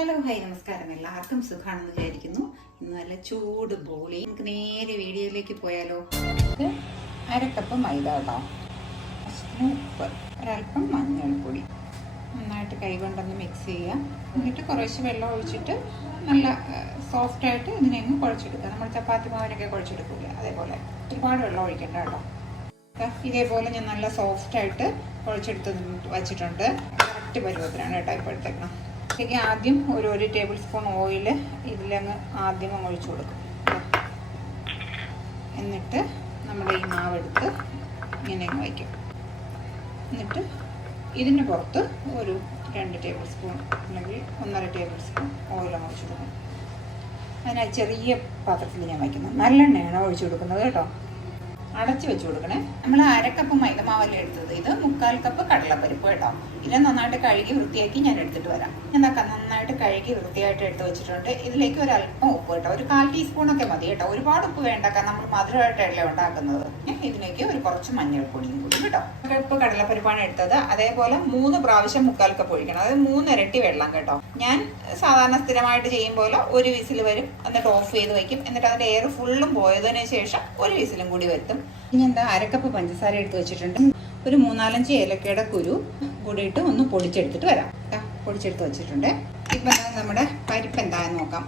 Hello hi നമസ്കാരം. എല്ലാവർക്കും സുഖമാണെന്ന് വിചാരിക്കുന്നു. ഇന്ന് നല്ല ചൂട് ബോളി നമുക്ക് നേരെ വീഡിയോയിലേക്ക് പോയാലോ? അരക്കപ്പ് മൈദ കേട്ടോ. ഫസ്റ്റിന് ഉപ്പ് ഒരൽപ്പം മഞ്ഞൾപ്പൊടി. നന്നായിട്ട് കൈകൊണ്ടൊന്ന് മിക്സ് ചെയ്യുക എന്നിട്ട് കുറേശ്ശെ വെള്ളം ഒഴിച്ചിട്ട് നല്ല സോഫ്റ്റായിട്ട് ഇതിനെ അങ്ങ് കുഴച്ചെടുക്കുക. നമ്മൾ ചപ്പാത്തി മാവിനൊക്കെ കുഴച്ചെടുക്കില്ല അതേപോലെ. ഒരുപാട് വെള്ളം ഒഴിക്കണ്ട കേട്ടോ. ഇതേപോലെ ഞാൻ നല്ല സോഫ്റ്റായിട്ട് കുഴച്ചെടുത്ത് വച്ചിട്ടുണ്ട്. കറക്റ്റ് പരുവത്തിനാണ് കേട്ടോ ഇപ്പോഴത്തേക്കണം ഇതിലേക്ക് ആദ്യം ഒരു ഒരു ടേബിൾ സ്പൂൺ ഓയിൽ ഇതിലങ്ങ് ആദ്യം അങ്ങ് ഒഴിച്ചു കൊടുക്കും. എന്നിട്ട് നമ്മുടെ ഈ മാവെടുത്ത് ഇങ്ങനെ അങ്ങ് വയ്ക്കും. എന്നിട്ട് ഇതിന് പുറത്ത് ഒരു രണ്ട് ടേബിൾ സ്പൂൺ അല്ലെങ്കിൽ ഒന്നര ടേബിൾ സ്പൂൺ ഓയിൽ അങ്ങ് ഒഴിച്ചു കൊടുക്കും. അതിനാ ചെറിയ പാത്രത്തിൽ ഞാൻ വയ്ക്കുന്നത് നല്ലെണ്ണയാണ് ഒഴിച്ചു കൊടുക്കുന്നത് കേട്ടോ. അടച്ചു വെച്ച് കൊടുക്കണേ. നമ്മൾ അരക്കപ്പ് മൈദമാവല്ല എടുത്തത്? ഇത് മുക്കാൽ കപ്പ് കടലപ്പരിപ്പ് കേട്ടോ. ഇത് നന്നായിട്ട് കഴുകി വൃത്തിയാക്കി ഞാൻ എടുത്തിട്ട് വരാം. എന്താക്കാം നന്നായിട്ട് കഴുകി വൃത്തിയായിട്ട് എടുത്ത് വെച്ചിട്ടുണ്ട്. ഇതിലേക്ക് ഒരു അല്പം ഉപ്പ് കേട്ടോ. ഒരു കാൽ ടീസ്പൂണൊക്കെ മതി കേട്ടോ. ഒരുപാട് ഉപ്പ് വേണ്ട. കാരണം നമ്മൾ മധുരമായിട്ടല്ലേ ഉണ്ടാക്കുന്നത്. ഇതിലേക്ക് ഒരു കുറച്ച് മഞ്ഞൾപ്പൊടിയും കൂടി കേട്ടോ. കപ്പ് കടലപ്പരിപ്പാണ് എടുത്തത്. അതേപോലെ മൂന്ന് പ്രാവശ്യം മുക്കാൽ കപ്പ് ഒഴിക്കണം. അതായത് മൂന്നിരട്ടി വെള്ളം കേട്ടോ. ഞാൻ സാധാരണ സ്ഥിരമായിട്ട് ചെയ്യും പോലെ ഒരു വിസിൽ വരും. എന്നിട്ട് ഓഫ് ചെയ്ത് വയ്ക്കും. എന്നിട്ട് അതിന്റെ എയർ ഫുള്ളും പോയതിനു ശേഷം ഒരു വിസിലും കൂടി വരുത്തും. ഇനി എന്താ അരക്കപ്പ് പഞ്ചസാര എടുത്ത് വെച്ചിട്ടുണ്ട്. ഒരു മൂന്നാലഞ്ച് ഏലക്കയുടെ കുരു കൂടി ഇട്ട് ഒന്ന് പൊടിച്ചെടുത്തിട്ട് വരാം. പൊടിച്ചെടുത്ത് വെച്ചിട്ടുണ്ട്. ഇപ്പം നമ്മുടെ പരിപ്പ് എന്താണെന്ന് നോക്കാം.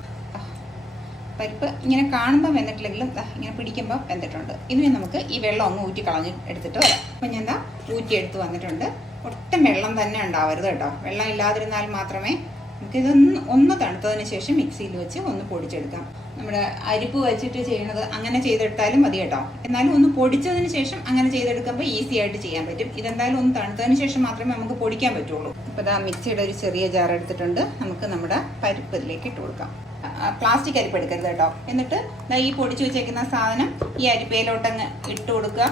പരിപ്പ് ഇങ്ങനെ കാണുമ്പോൾ വെന്തിട്ടില്ലെങ്കിലും ദാ, ഇങ്ങനെ പിടിക്കുമ്പോൾ വെന്തിട്ടുണ്ട്. ഇനി നമുക്ക് ഈ വെള്ളം ഒന്ന് ഊറ്റി കളഞ്ഞ് എടുത്തിട്ട് വരാം. അപ്പം ഞാൻ എന്താ ഊറ്റി എടുത്ത് വന്നിട്ടുണ്ട്. ഒട്ടും വെള്ളം തന്നെ ഉണ്ടാവരുത് കേട്ടോ. വെള്ളം ഇല്ലാതിരുന്നാൽ മാത്രമേ നമുക്കിതൊന്ന് ഒന്ന് തണുത്തതിന് ശേഷം മിക്സിയിൽ വെച്ച് ഒന്ന് പൊടിച്ചെടുക്കാം. നമ്മുടെ അരിപ്പ് വെച്ചിട്ട് ചെയ്യണത് അങ്ങനെ ചെയ്തെടുത്താലും മതി കേട്ടോ. എന്നാലും ഒന്ന് പൊടിച്ചതിന് ശേഷം അങ്ങനെ ചെയ്തെടുക്കുമ്പോൾ ഈസി ആയിട്ട് ചെയ്യാൻ പറ്റും. ഇതെന്തായാലും ഒന്ന് തണുത്തതിന് ശേഷം മാത്രമേ നമുക്ക് പൊടിക്കാൻ പറ്റുള്ളൂ. അപ്പോൾ ഇതാ മിക്സിയുടെ ഒരു ചെറിയ ജാർ എടുത്തിട്ടുണ്ട്. നമുക്ക് നമ്മുടെ പരിപ്പിലേക്ക് ഇട്ട് കൊടുക്കാം. പ്ലാസ്റ്റിക് അരിപ്പ് എടുക്കരുത് കേട്ടോ. എന്നിട്ട് ഈ പൊടിച്ചു വെച്ചേക്കുന്ന സാധനം ഈ അരിപ്പയിലോട്ടങ്ങ് ഇട്ട് കൊടുക്കുക.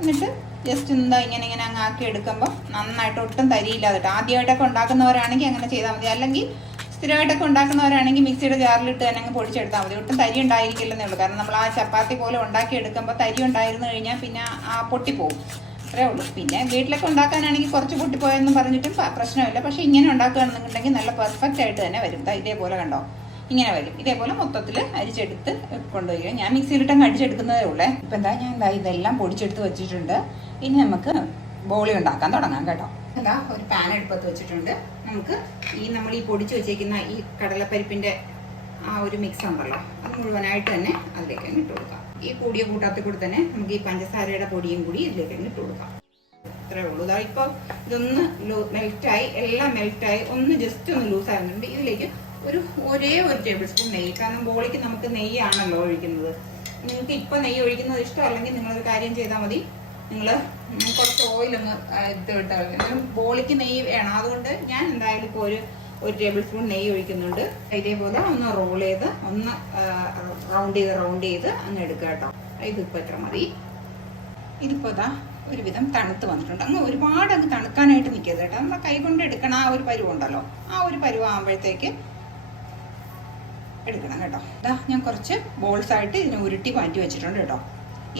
എന്നിട്ട് ജസ്റ്റ് എന്താ ഇങ്ങനെ ഇങ്ങനെ അങ്ങ് ആക്കി എടുക്കുമ്പോൾ നന്നായിട്ട് ഒട്ടും തരിയില്ലാതെ ആദ്യമായിട്ടൊക്കെ ഉണ്ടാക്കുന്നവരാണെങ്കിൽ അങ്ങനെ ചെയ്താൽ മതി. അല്ലെങ്കിൽ സ്ഥിരമായിട്ടൊക്കെ ഉണ്ടാക്കുന്നവരാണെങ്കിൽ മിക്സിയുടെ ജാറിലിട്ട് തന്നെ അങ്ങ് പൊടിച്ചെടുത്താൽ മതി. ഒട്ടും തരി ഉണ്ടായിരിക്കില്ലെന്നേ ഉള്ളൂ. കാരണം നമ്മൾ ആ ചപ്പാത്തി പോലെ ഉണ്ടാക്കി എടുക്കുമ്പോൾ തരി ഉണ്ടായിരുന്നു കഴിഞ്ഞാൽ പിന്നെ ആ പൊട്ടിപ്പോവും അത്രേ ഉള്ളൂ. പിന്നെ വീട്ടിലൊക്കെ ഉണ്ടാക്കാനാണെങ്കിൽ കുറച്ച് പൊട്ടിപ്പോയെന്ന് പറഞ്ഞിട്ടും പ്രശ്നമില്ല. പക്ഷേ ഇങ്ങനെ ഉണ്ടാക്കുകയാണെന്നുണ്ടെങ്കിൽ നല്ല പെർഫെക്റ്റ് ആയിട്ട് തന്നെ വരും. ഇതേപോലെ കണ്ടോ? ഇങ്ങനെ വരും. ഇതേപോലെ മൊത്തത്തിൽ അരിച്ചെടുത്ത് കൊണ്ടുവരിക. ഞാൻ മിക്സിയിലിട്ടങ്ങ് അടിച്ചെടുക്കുന്നതേ ഉള്ളേ. ഇപ്പം എന്താ ഞാൻ എന്താ ഇതെല്ലാം പൊടിച്ചെടുത്ത് വെച്ചിട്ടുണ്ട്. ഇനി നമുക്ക് ബോളി ഉണ്ടാക്കാൻ തുടങ്ങാം കേട്ടോ. എന്താ ഒരു പാൻ എടുപ്പത്ത് വെച്ചിട്ടുണ്ട്. നമുക്ക് ഈ നമ്മൾ ഈ പൊടിച്ചു വെച്ചേക്കുന്ന ഈ കടലപ്പരിപ്പിന്റെ ആ ഒരു മിക്സ് ഉണ്ടല്ലോ അത് മുഴുവനായിട്ട് തന്നെ അതിലേക്ക് ഇട്ട് കൊടുക്കാം. ഈ കൂടിയ കൂട്ടത്തിൽ കൂടി തന്നെ നമുക്ക് ഈ പഞ്ചസാരയുടെ പൊടിയും കൂടി ഇതിലേക്ക് ഇട്ട് കൊടുക്കാം. ഇത്രേ ഉള്ളൂ. ഇതാ ഇപ്പോൾ ഇതൊന്ന് മെൽറ്റായി എല്ലാം മെൽറ്റായി ഒന്ന് ജസ്റ്റ് ഒന്ന് ലൂസ് ആകുന്നുണ്ട്. ഇതിലേക്ക് ഒരു ഒരേ ഒരു ടേബിൾ സ്പൂൺ നെയ്യ് കാരണം ബോളിക്ക് നമുക്ക് നെയ്യാണല്ലോ ഒഴിക്കുന്നത്. നിങ്ങൾക്ക് ഇപ്പം നെയ്യ് ഒഴിക്കുന്നത് ഇഷ്ടമല്ലെങ്കിൽ നിങ്ങളൊരു കാര്യം ചെയ്താൽ മതി. നിങ്ങൾ കുറച്ച് ഓയിലൊന്ന് എടുത്ത് വിട്ടാൽ മതി ബോളിക്ക് നെയ്യ് വേണം. അതുകൊണ്ട് ഞാൻ എന്തായാലും ഇപ്പോൾ ഒരു ഒരു ടേബിൾ സ്പൂൺ നെയ്യ് ഒഴിക്കുന്നുണ്ട്. ഇതേപോലെ ഒന്ന് റോൾ ചെയ്ത് ഒന്ന് റൗണ്ട് ചെയ്ത് റൗണ്ട് ചെയ്ത് അങ്ങ് എടുക്കുക കേട്ടോ. ഇതിപ്പോൾ എത്ര മതി. ഇതിപ്പോൾ ഇതാ ഒരുവിധം തണുത്ത് വന്നിട്ടുണ്ട്. അങ്ങ് ഒരുപാട് അങ്ങ് തണുക്കാനായിട്ട് നിൽക്കരുത് കേട്ടോ. നമ്മൾ കൈ കൊണ്ട് എടുക്കണ ആ ഒരു പരുവുണ്ടല്ലോ ആ ഒരു പരുവാകുമ്പോഴത്തേക്ക് എടുക്കണം കേട്ടോ. ഇതാ ഞാൻ കുറച്ച് ബോൾസ് ആയിട്ട് ഇതിനെ ഉരുട്ടി മാറ്റി വെച്ചിട്ടുണ്ട് കേട്ടോ.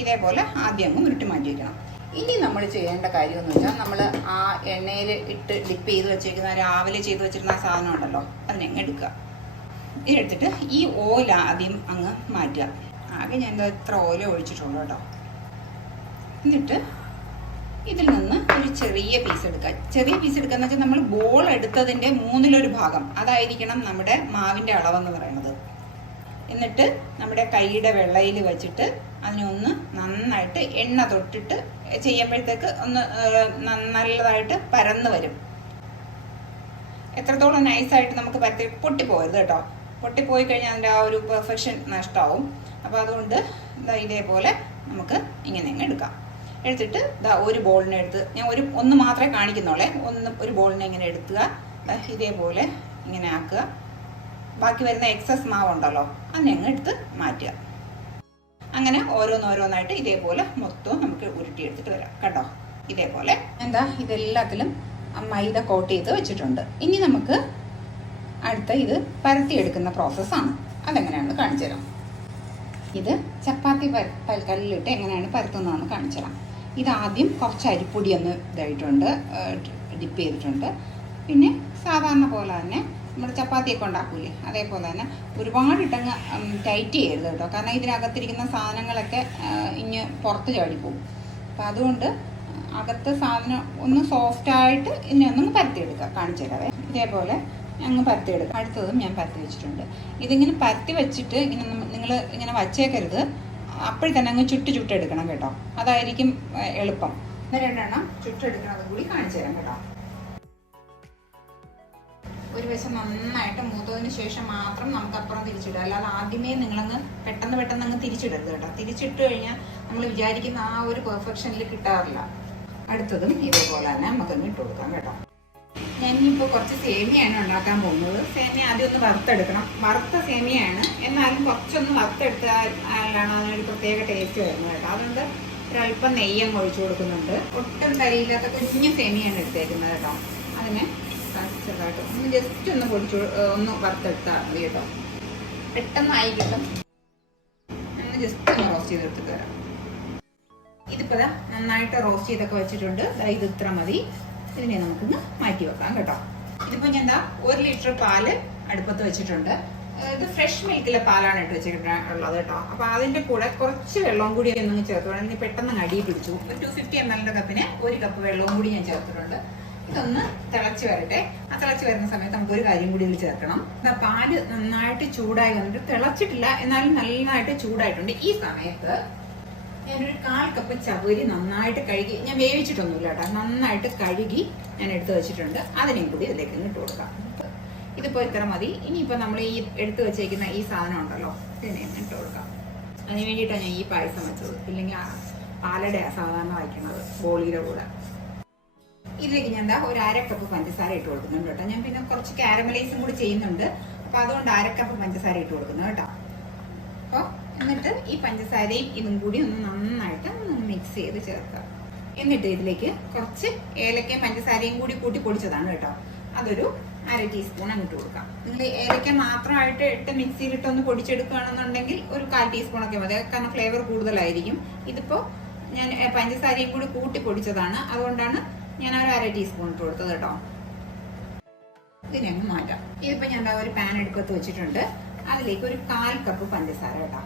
ഇതേപോലെ ആദ്യം അങ്ങ് ഉരുട്ടി മാറ്റി വെക്കണം. ഇനി നമ്മൾ ചെയ്യേണ്ട കാര്യം എന്ന് വെച്ചാൽ നമ്മൾ ആ എണ്ണയിൽ ഇട്ട് ഡിപ്പ് ചെയ്ത് വെച്ചേക്കുന്ന രാവിലെ ചെയ്ത് വെച്ചിരുന്ന ആ സാധനം ഉണ്ടല്ലോ അതിനെങ്ങ് എടുക്കുക. ഇതെടുത്തിട്ട് ഈ ഓയിൽ ആദ്യം അങ്ങ് മാറ്റുക. ആകെ ഞാൻ ഇത്ര ഓയിൽ ഒഴിച്ചിട്ടുള്ളൂ കേട്ടോ. എന്നിട്ട് ഇതിൽ നിന്ന് ഒരു ചെറിയ പീസ് എടുക്കുക. ചെറിയ പീസ് എടുക്കുക എന്ന് വെച്ചാൽ നമ്മൾ ബോൾ എടുത്തതിന്റെ മൂന്നിലൊരു ഭാഗം. അതായിരിക്കണം നമ്മുടെ മാവിന്റെ അളവെന്ന് പറയുന്നത്. എന്നിട്ട് നമ്മുടെ കൈയുടെ വെള്ളയിൽ വെച്ചിട്ട് അതിനൊന്ന് നന്നായിട്ട് എണ്ണ തൊട്ടിട്ട് ചെയ്യുമ്പോഴത്തേക്ക് ഒന്ന് നല്ലതായിട്ട് പരന്നു വരും. എത്രത്തോളം നൈസായിട്ട് നമുക്ക് പരത്തി പൊട്ടിപ്പോകരുത് കേട്ടോ. പൊട്ടിപ്പോയി കഴിഞ്ഞാൽ അതിന്റെ ആ ഒരു പെർഫെക്ഷൻ നഷ്ടമാവും അപ്പോൾ അതുകൊണ്ട് ഇതാ ഇതേപോലെ നമുക്ക് ഇങ്ങനെ അങ്ങ് എടുക്കാം. എടുത്തിട്ട് ഇതാ ഒരു ബോളിനെ എടുത്ത് ഞാൻ ഒരു ഒന്ന് മാത്രമേ കാണിക്കുന്നുള്ളേ ഒന്ന് ഒരു ബോളിനെ ഇങ്ങനെ എടുക്കുക. ഇതേപോലെ ഇങ്ങനെ ആക്കുക. ബാക്കി വരുന്ന എക്സസ് മാവുണ്ടല്ലോ അതിനെ അങ്ങ് എടുത്ത് മാറ്റുക. അങ്ങനെ ഓരോന്നോരോന്നായിട്ട് ഇതേപോലെ മൊത്തവും നമുക്ക് ഉരുട്ടിയെടുത്തിട്ട് വരാം. കേട്ടോ ഇതേപോലെ. എന്താ? ഇതെല്ലാത്തിലും മൈദ കോട്ട് ചെയ്ത് വെച്ചിട്ടുണ്ട്. ഇനി നമുക്ക് അടുത്ത ഇത് പരത്തിയെടുക്കുന്ന പ്രോസസ്സാണ് അതെങ്ങനെയാണെന്ന് കാണിച്ചു തരാം. ഇത് ചപ്പാത്തി പൽക്കല്ലിലിട്ട് എങ്ങനെയാണ് പരത്തുന്നതെന്ന് കാണിച്ചു തരാം. ഇത് ആദ്യം കുറച്ച് അരിപ്പൊടി ഒന്ന് ഇതായിട്ടുണ്ട് ഡിപ്പ് ചെയ്തിട്ടുണ്ട്. പിന്നെ സാധാരണ പോലെ തന്നെ നമ്മൾ ചപ്പാത്തിയൊക്കെ ഉണ്ടാക്കൂലേ? അതേപോലെ തന്നെ ഒരുപാട് ഇട്ടങ്ങ് ടൈറ്റ് ചെയ്യരുത് കേട്ടോ. കാരണം ഇതിനകത്തിരിക്കുന്ന സാധനങ്ങളൊക്കെ ഇഞ്ഞ് പുറത്ത് ചാടിപ്പോകും അപ്പം അതുകൊണ്ട് അകത്ത് സാധനം ഒന്ന് സോഫ്റ്റായിട്ട് ഇതിനെ ഒന്നങ്ങ് പരത്തിയെടുക്കുക കാണിച്ചു തരാവേ. ഇതേപോലെ അങ്ങ് പരത്തിയെടുക്കുക അടുത്തതും ഞാൻ പരത്തി വെച്ചിട്ടുണ്ട്. ഇതിങ്ങനെ പരത്തി വെച്ചിട്ട് ഇങ്ങനെ നിങ്ങൾ ഇങ്ങനെ വച്ചേക്കരുത്. അപ്പോഴേ തന്നെ അങ്ങ് ചുട്ട് ചുട്ടെടുക്കണം കേട്ടോ. അതായിരിക്കും എളുപ്പം. രണ്ടെണ്ണം അതും കൂടി കാണിച്ചു തരാം കേട്ടോ. ഒരു വശം നന്നായിട്ട് മൂത്തതിന് ശേഷം മാത്രം നമുക്ക് അപ്പുറം തിരിച്ചിടുക. അല്ലാതെ ആദ്യമേ നിങ്ങളങ്ങ് പെട്ടെന്ന് പെട്ടെന്ന് അങ്ങ് തിരിച്ചിടരുത് കേട്ടോ. തിരിച്ചിട്ട് കഴിഞ്ഞാൽ നമ്മൾ വിചാരിക്കുന്ന ആ ഒരു പെർഫെക്ഷനിൽ കിട്ടാറില്ല. അടുത്തതും ഇതേപോലെ തന്നെ നമുക്കൊന്ന് ഇട്ട് കൊടുക്കാം കേട്ടോ. ഞാനിപ്പോൾ കുറച്ച് സേമിയാണ് ഉണ്ടാക്കാൻ പോകുന്നത്. സേമിയ ആദ്യം ഒന്ന് വറുത്തെടുക്കണം. വറുത്ത സേമിയാണ്. എന്നാലും കുറച്ചൊന്ന് വറുത്തെടുത്താലാണ് അതിനൊരു പ്രത്യേക ടേസ്റ്റ് വരുന്നത് കേട്ടോ. അതുകൊണ്ട് ഒരല്പം നെയ്യം ഒഴിച്ചു കൊടുക്കുന്നുണ്ട്. ഒട്ടും തരിയില്ലാത്ത കുഞ്ഞു സേമിയാണ് എടുത്തേക്കുന്നത് കേട്ടോ. അതിനെ ചെറുതായിട്ട് ഒന്ന് ജസ്റ്റ് ഒന്ന് പൊടിച്ചു ഒന്ന് വറുത്തെടുത്താൽ മതി കേട്ടോ. പെട്ടെന്നായി കിട്ടും ജസ്റ്റ് ഒന്ന് റോസ്റ്റ് ചെയ്തെടുത്തിട്ട് തരാം ഇതിപ്പോ നന്നായിട്ട് റോസ്റ്റ് ചെയ്തൊക്കെ വെച്ചിട്ടുണ്ട്. ഇത് ഇത്ര മതി. ഇതിനെ നമുക്കൊന്ന് മാറ്റി വെക്കാം കേട്ടോ. ഇതിപ്പോ ഞാൻ എന്താ ഒരു ലിറ്റർ പാൽ അടുപ്പത്ത് വെച്ചിട്ടുണ്ട്. ഇത് ഫ്രഷ് മിൽക്കിലെ പാലാണ് ഇട്ട് വെച്ചിട്ടുള്ളത് കേട്ടോ. അപ്പൊ അതിന്റെ കൂടെ കുറച്ച് വെള്ളവും കൂടി ഒന്ന് ചേർത്ത് പെട്ടെന്ന് അടിയിൽ അടി പിടിച്ചു ടു ഫിഫ്റ്റി എം എൽ കപ്പിന് ഒരു കപ്പ് വെള്ളവും കൂടി ഞാൻ ചേർത്തിട്ടുണ്ട്. ഇതൊന്ന് തിളച്ച് വരട്ടെ. ആ തിളച്ച് വരുന്ന സമയത്ത് നമുക്ക് ഒരു കാര്യം കൂടി ഇതിൽ ചേർക്കണം. ദാ പാൽ നന്നായിട്ട് ചൂടായി വന്നിട്ട് തിളച്ചിട്ടില്ല എന്നാലും നന്നായിട്ട് ചൂടായിട്ടുണ്ട്. ഈ സമയത്ത് ഞാനൊരു കാൽ കപ്പ് ചവരി നന്നായിട്ട് കഴുകി ഞാൻ വേവിച്ചിട്ടൊന്നുമില്ല കേട്ടോ നന്നായിട്ട് കഴുകി ഞാൻ എടുത്തു വെച്ചിട്ടുണ്ട്. അതിനെയും കൂടി ഇതിലേക്ക് ഇട്ട് കൊടുക്കാം. ഇതിപ്പോൾ ഇത്ര മതി. ഇനിയിപ്പോൾ നമ്മൾ ഈ എടുത്തു വെച്ചേക്കുന്ന ഈ സാധനം ഉണ്ടല്ലോ ഇതിനെ ഒന്ന് ഇട്ട് കൊടുക്കാം. അതിന് വേണ്ടിയിട്ടാണ് ഞാൻ ഈ പായസം വെച്ചത്. ഇല്ലെങ്കിൽ പാലടയാണ് പാലട സാധാരണ വയ്ക്കുന്നത് ബോളിയുടെ കൂടെ. ഇതിലേക്ക് ഞാൻ എന്താ ഒരു അര കപ്പ് പഞ്ചസാര ഇട്ട് കൊടുക്കുന്നുണ്ട് കേട്ടോ. ഞാൻ പിന്നെ കുറച്ച് കാരമലൈസും കൂടി ചെയ്യുന്നുണ്ട്. അപ്പൊ അതുകൊണ്ട് അര കപ്പ് പഞ്ചസാര ഇട്ട് കൊടുക്കുന്നു കേട്ടോ. അപ്പോൾ എന്നിട്ട് ഈ പഞ്ചസാരയും ഇതും കൂടി ഒന്ന് നന്നായിട്ട് ഒന്ന് മിക്സ് ചെയ്ത് ചേർക്കുക. എന്നിട്ട് ഇതിലേക്ക് കുറച്ച് ഏലക്കയും പഞ്ചസാരയും കൂടി കൂട്ടി പൊടിച്ചതാണ് കേട്ടോ. അതൊരു അര ടീസ്പൂൺ അങ്ങോട്ട് കൊടുക്കാം. നിങ്ങൾ ഏലക്ക മാത്രമായിട്ട് ഇട്ട് മിക്സിയിൽ ഇട്ട് ഒന്ന് പൊടിച്ചെടുക്കുകയാണെന്നുണ്ടെങ്കിൽ ഒരു കാൽ ടീസ്പൂൺ ഒക്കെ മതി. കാരണം ഫ്ലേവർ കൂടുതലായിരിക്കും. ഇതിപ്പോൾ ഞാൻ പഞ്ചസാരയും കൂടി കൂട്ടി പൊടിച്ചതാണ്. അതുകൊണ്ടാണ് ഞാൻ ഒരു അര ടീസ്പൂൺ ഇട്ട് കൊടുത്തത് കേട്ടോ. ഇതിനങ്ങ് മാറ്റാം. ഇതിപ്പോ ഞാൻ ഒരു പാൻ എടുപ്പത്ത് വെച്ചിട്ടുണ്ട്. അതിലേക്ക് ഒരു കാൽ കപ്പ് പഞ്ചസാര കേട്ടോ.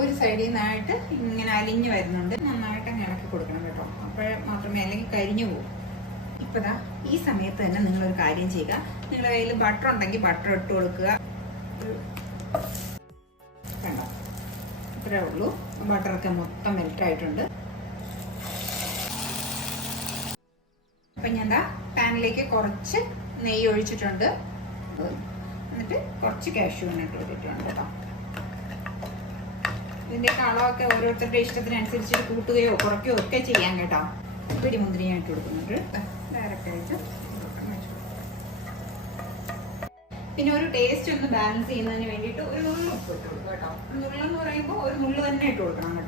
ഒരു സൈഡിൽ നിന്നായിട്ട് ഇങ്ങനെ അലിഞ്ഞു വരുന്നുണ്ട്. നന്നായിട്ട് ഇളക്കി കൊടുക്കണം കേട്ടോ. അപ്പോഴേ മാത്രമേ അല്ലെങ്കിൽ കരിഞ്ഞു പോകും. ഇപ്പതാ ഈ സമയത്ത് തന്നെ നിങ്ങൾ ഒരു കാര്യം ചെയ്യുക. നിങ്ങളുടെ കയ്യിൽ ബട്ടർ ഉണ്ടെങ്കിൽ ബട്ടർ ഇട്ട് കൊടുക്കുക. കണ്ടോ? ഇത്രേ ഉള്ളൂ. ബട്ടറൊക്കെ മൊത്തം മെൽറ്റ് പാനിലേക്ക് കുറച്ച് നെയ്യ് ഒഴിച്ചിട്ടുണ്ട്. എന്നിട്ട് കുറച്ച് കാഷ്യൂ ഇട്ട് ഇട്ടിട്ടുണ്ട് കേട്ടോ. ഇതിന്റെ കളമൊക്കെ ഓരോരുത്തരുടെ ഇഷ്ടത്തിനനുസരിച്ച് കൂട്ടുകയോ കുറയ്ക്കുകയോ ഒക്കെ ചെയ്യാൻ കേട്ടോ. പിടിമുന്തിരി മുന്തിരിയായിട്ട് ഇട്ട് കൊടുക്കുന്നുണ്ട്. ഡയറക്റ്റ് ആയിട്ട് പിന്നെ ഒരു ടേസ്റ്റ് ഒന്ന് ബാലൻസ് ചെയ്യുന്നതിന് വേണ്ടിയിട്ട് ഒരു നുള്ളു കേട്ടോ. നുള്ളെന്ന് പറയുമ്പോൾ ഒരു നുള്ളു തന്നെ ഇട്ട് കൊടുക്കണം കേട്ടോ.